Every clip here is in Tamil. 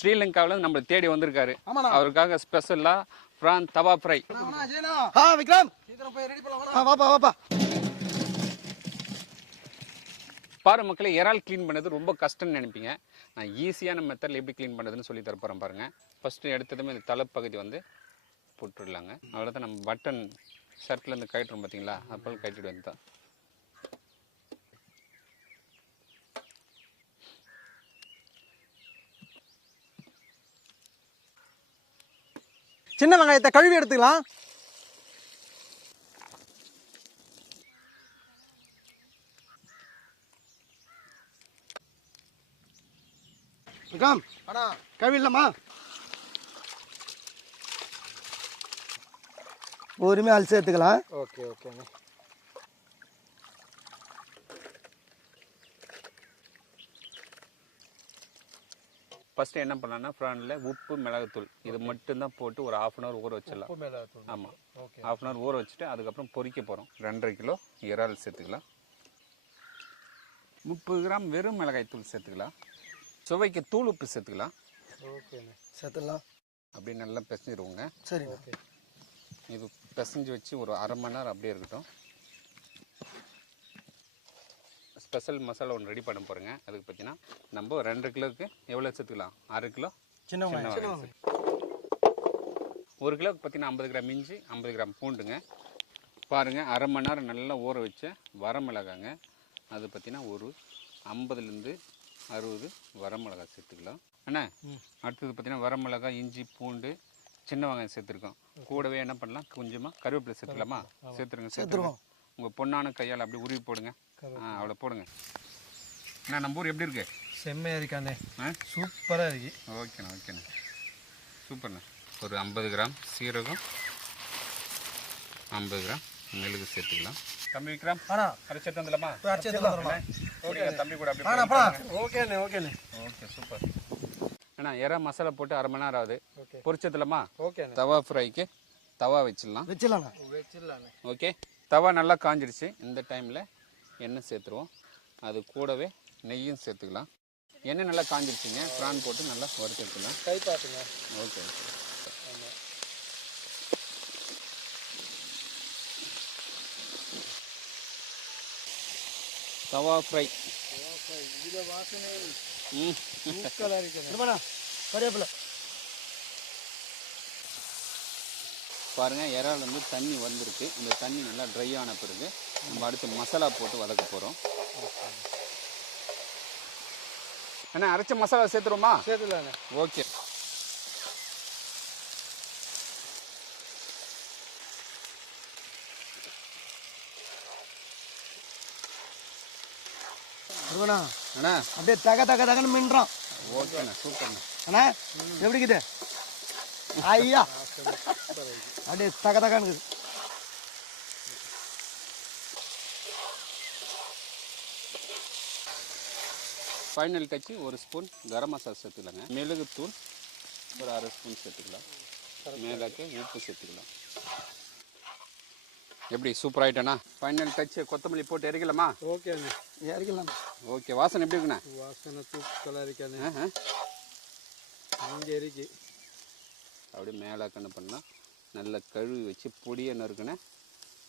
ஸ்ரீலங்காவில் நம்மளை தேடி வந்திருக்காரு. அவருக்காக ஸ்பெஷலா பிரான் தவா ஃப்ரை. ஆ விக்ரம். வாப்பா வாப்பா பாரு மக்களை இறால் க்ளீன் பண்ணது ரொம்ப கஷ்டம்னு நினைப்பீங்க. நான் ஈஸியான மெத்தடில் எப்படி க்ளீன் பண்ணுறதுன்னு சொல்லி தரப்போகிறேன் பாருங்க. ஃபஸ்ட்டு எடுத்ததுமே இந்த தலைப்பகுதி வந்து போட்டுடலாங்க. அவ்வளோதான் நம்ம பட்டன் ஷர்ட்டில் இருந்து கயிட்டுறோம் பார்த்தீங்களா அப்போ கட்டிட்டு வந்து தான் சின்ன வெங்காயத்தை கழுவி எடுத்துக்கலாம். விக்ரம் அண்ணா. கழுவி இல்லம்மா பொறுமையாக அலசி எடுத்துக்கலாம். ஓகே ஓகேங்க. ஃபஸ்ட்டு என்ன பண்ணலாம்னா ஃப்ரானில் உப்பு மிளகுத்தூள். இது மட்டும்தான் போட்டு ஒரு ஆஃப் அன் ஹவர் ஊற வச்சிடலாம். உப்பு மேலே தூள் ஆமாம் ஹாஃப் அன் ஹவர் ஊற வச்சுட்டு அதுக்கப்புறம் பொரிக்க போகிறோம் ரெண்டரை கிலோ இறால் சேர்த்துக்கலாம். முப்பது கிராம் வெறும் மிளகாய் தூள் சேர்த்துக்கலாம். சுவைக்கு தூள் உப்பு சேர்த்துக்கலாம். ஓகேண்ணே சேர்த்துடலாம். அப்படியே நல்லா பிசைஞ்சிருவோங்க. சரி ஓகே இது பிசைஞ்சு வச்சு ஒரு அரை மணி நேரம் அப்படியே இருக்கட்டும். ஸ்பெஷல் மசாலா ஒன்று ரெடி பண்ண போகிறேங்க அதுக்கு பார்த்தீங்கன்னா நம்ம ரெண்டு கிலோவுக்கு எவ்வளோ சேர்த்துக்கலாம் அரை கிலோ? சின்ன வெங்காயம். ஒரு கிலோவுக்கு பார்த்தீங்கன்னா ஐம்பது கிராம் இஞ்சி ஐம்பது கிராம் பூண்டுங்க. பாருங்கள் அரை மணி நேரம் நல்லா ஊற வச்ச வரமிளகாங்க அது பார்த்தீங்கன்னா ஒரு ஐம்பதுலேருந்து அறுபது வரமிளகா சேர்த்துக்கலாம். அண்ணா அடுத்தது பார்த்தீங்கன்னா வரமிளகா இஞ்சி பூண்டு சின்ன வெங்காயம் சேர்த்துருக்கோம். கூடவே என்ன பண்ணலாம்? கொஞ்சமாக கருவேப்பிலை சேர்த்துக்கலாமா? சேர்த்துருங்க சேர்த்துருங்க. உங்கள் பொண்ணான கையால் அப்படியே உருவி போடுங்க. ஆ அவ்வளோ போடுங்க. அண்ணா நம்ம ஊர் எப்படி இருக்கு? செம்மையாக இருக்காண்ணே ஆ? சூப்பராக இருக்கு. ஓகேண்ணா ஓகேண்ணா. சூப்பர்ண்ணா. ஒரு ஐம்பது கிராம் சீரகம் ஐம்பது கிராம் மெழுகு சேர்த்துக்கலாம். தம்பி விக்ரம் அண்ணா. அரைச்சிட்டு வந்துடலாமா அரைச்சி ஓகே. தம்பி கூட ஓகேண்ணே ஓகேண்ணே ஓகே சூப்பர். அண்ணா இறா மசாலா போட்டு அரை மணி நேரம் ஆகுது. ஓகே. பொரிச்சதுலமா ஓகேண்ணே தவா ஃப்ரைக்கு தவா வச்சிடலாம். வச்சிடலாண்ணா வச்சிடலாண்ணே ஓகே. தவா நல்லா காஞ்சிடுச்சு. இந்த டைமில் எண்ணெய் சேர்த்துருவோம். அது கூடவே நெய்யும் சேர்த்துக்கலாம். எண்ணெய் நல்லா காஞ்சிடுச்சுங்க ப்ரான் போட்டு நல்லா வறுத்துக்கலாம். கை பார்த்துங்க ஓகே தவா ஃப்ரை. இதில் வாசனை ம். சூப்பராக இருக்குண்ணே இருமாண்ணா கறிவேப்பிலை பாருங்க இறால் வந்து தண்ணி வந்திருக்கு. இந்த தண்ணி நல்லா ட்ரை ஆன பிறகு நம்ம அடுத்து மசாலா போட்டு வதக்க போகிறோம் அண்ணா அரைச்ச மசாலா சேர்த்துருவோமா? சேர்த்துலாண்ணே ஓகே. அண்ணா. அப்படியே தக தக தகன்னு மின்றான் ஓகேண்ணா சூப்பர்ண்ணா. அண்ணா எப்படி இருக்குது? ஐயா. அப்படியே தக தகன்னு இருக்குது ஃபைனல் டச்சு ஒரு ஸ்பூன் கரம் மசாலா சேர்த்துக்கலாங்க. மிளகுத்தூள் ஒரு அரை ஸ்பூன் சேர்த்துக்கலாம். மேலாக்கு உப்பு சேர்த்துக்கலாம். எப்படி சூப்பர் ஆயிட்டேண்ணா ஃபைனல் டச்சு கொத்தமல்லி போட்டு இறக்கலாமா ஓகேண்ணே இறக்கலாம் ஓகே வாசனை எப்படி இருக்குண்ணா? வாசனை சூப்பராக இருக்காண்ணே ஆஹா. அங்கே இருக்கு. அப்படியே மேலாக்க என்ன பண்ணலாம் நல்லா கழுவி வச்சு பொடியை நறுக்குன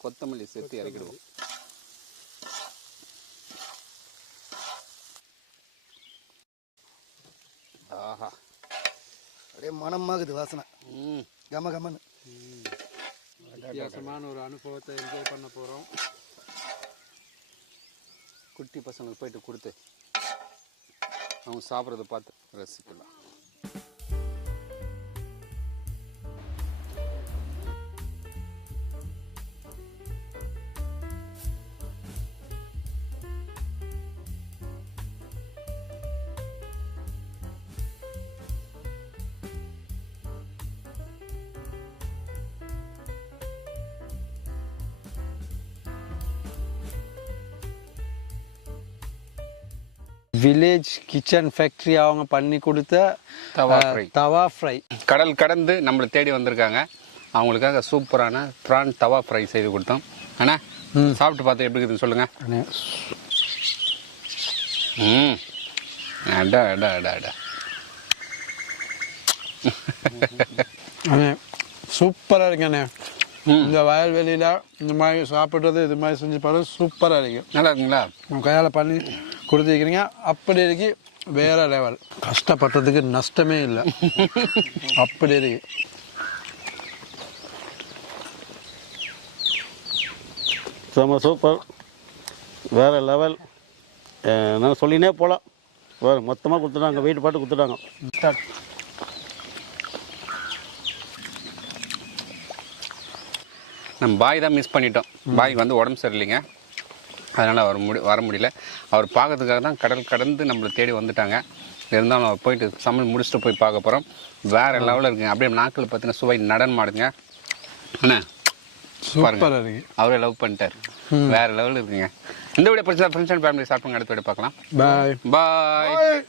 கொத்தமல்லி சேர்த்து இறக்கிடுவோம். ஆஹா. அப்படியே மனமாகுது வாசனை. ம். கம கமன்னு. வித்தியாசமான ஒரு அனுபவத்தை என்ஜாய் பண்ண போகிறோம் குட்டி பசங்களுக்கு போயிட்டு கொடுத்து அவங்க சாப்பிட்றத பார்த்து ரசிக்கலாம். வில்லேஜ் கிச்சன் ஃபேக்ட்ரி அவங்க பண்ணி கொடுத்த தவா ஃப்ரை தவா ஃப்ரை கடல் கடந்து நம்மளை தேடி வந்திருக்காங்க. அவங்களுக்காக சூப்பரான ப்ரான் தவா ஃப்ரை செய்து கொடுத்தோம். அண்ணா சாப்பிட்டு பார்த்து எப்படி இருக்குதுன்னு சொல்லுங்க. ம். அடா அடா அடா அடா. அண்ணே சூப்பராக இருக்குண்ணே. இந்த வயல்வெளியில் இந்த மாதிரி சாப்பிட்றது இது மாதிரி செஞ்சு பாரு சூப்பராக இருக்கு. நல்லா இருக்குங்களா? உங்கள் கையால் பண்ணி கொடுத்துருக்கிறீங்க. அப்படி இருக்கு வேற லெவல் கஷ்டப்பட்டதுக்கு நஷ்டமே இல்லை. அப்படி இருக்கு. செம்ம சூப்பர் வேறு லெவல் நான் சொல்லினே போகலாம் வேறு மொத்தமாக கொடுத்துட்டாங்க வீட்டு பாட்டு கொடுத்துட்டாங்க. நம்ம பாய் தான் மிஸ் பண்ணிட்டோம். பாய்க்கு வந்து உடம்பு சரியில்லைங்க. அதனால் அவர் முடி வர முடியல. அவர் பார்க்கறதுக்காக தான் கடல் கடந்து நம்மளை தேடி வந்துட்டாங்க. இருந்தாலும் அவர் போயிட்டு சமையல் முடிச்சுட்டு போய் பார்க்க போகிறோம் வேறு லெவலில் இருக்குங்க. அப்படியே நாக்கில் பார்த்தீங்கன்னா சுவை நடனம் மாடுங்க அண்ணா சூப்பராக இருக்கு. அவரே லவ் பண்ணிட்டார். வேறு லெவலில் இருக்குங்க. இந்த வீடியோ பிடிச்சா ஃப்ரெண்ட்ஸ் அண்ட் ஃபேமிலி சாப்பிடுங்க அடுத்த வீடியோ பார்க்கலாம். பாய் பாய்